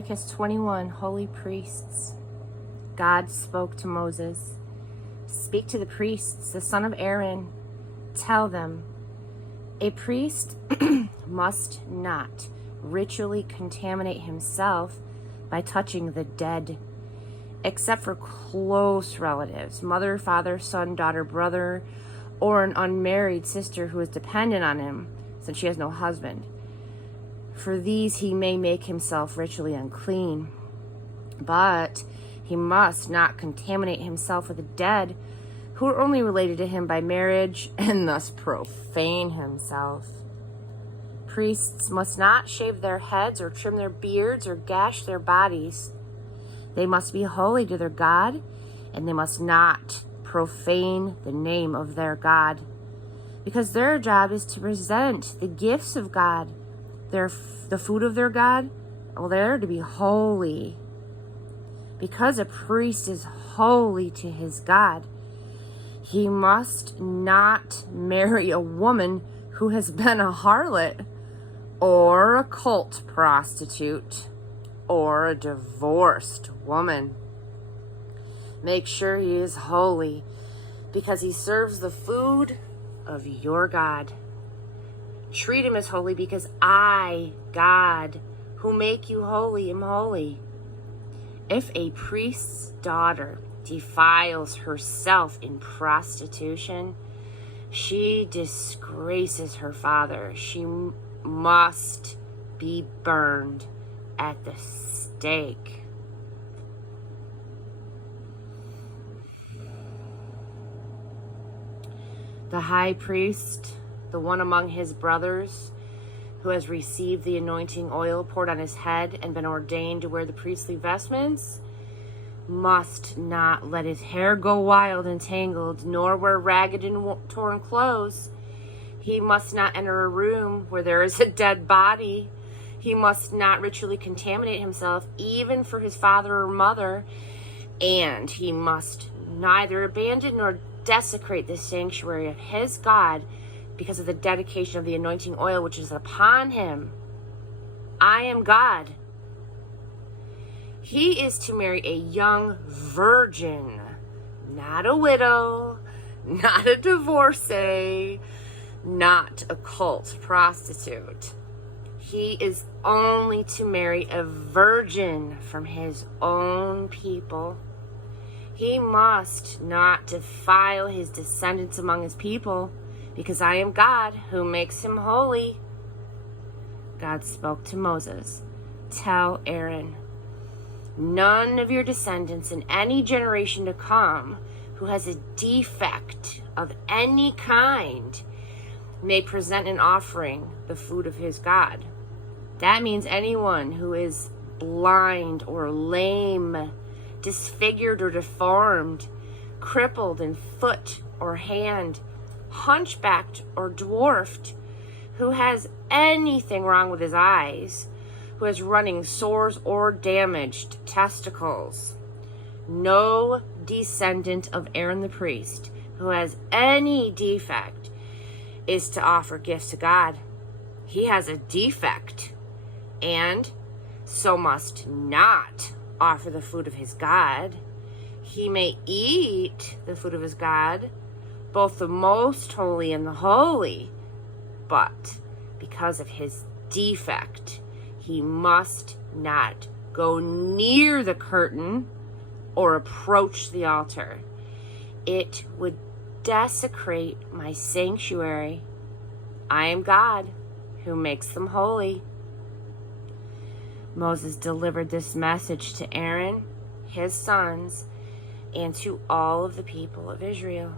Leviticus 21, Holy Priests. God spoke to Moses. Speak to the priests, the son of Aaron. Tell them, a priest must not ritually contaminate himself by touching the dead, except for close relatives, mother, father, son, daughter, brother, or an unmarried sister who is dependent on him since she has no husband. For these he may make himself ritually unclean, but he must not contaminate himself with the dead who are only related to him by marriage and thus profane himself. Priests must not shave their heads or trim their beards or gash their bodies. They must be holy to their God, and they must not profane the name of their God, because their job is to present the gifts of God, the food of their God. Well, they're to be holy. Because a priest is holy to his God, he must not marry a woman who has been a harlot, or a cult prostitute, or a divorced woman. Make sure he is holy, because he serves the food of your God. Treat him as holy, because I, God, who make you holy, am holy. If a priest's daughter defiles herself in prostitution, she disgraces her father. She must be burned at the stake. The high priest, the one among his brothers who has received the anointing oil poured on his head and been ordained to wear the priestly vestments, must not let his hair go wild and tangled, nor wear ragged and torn clothes. He must not enter a room where there is a dead body. He must not ritually contaminate himself, even for his father or mother. And he must neither abandon nor desecrate the sanctuary of his God because of the dedication of the anointing oil which is upon him. I am God. He is to marry a young virgin, not a widow, not a divorcee, not a cult prostitute. He is only to marry a virgin from his own people. He must not defile his descendants among his people, because I am God who makes him holy. God spoke to Moses, tell Aaron, none of your descendants in any generation to come who has a defect of any kind may present an offering, the food of his God. That means anyone who is blind or lame, disfigured or deformed, crippled in foot or hand, hunchbacked or dwarfed, who has anything wrong with his eyes, who has running sores or damaged testicles. No descendant of Aaron the priest who has any defect is to offer gifts to God. He has a defect, and so must not offer the food of his God. He may eat the food of his God, both the most holy and the holy, but because of his defect, he must not go near the curtain or approach the altar. It would desecrate my sanctuary. I am God who makes them holy. Moses delivered this message to Aaron, his sons, and to all of the people of Israel.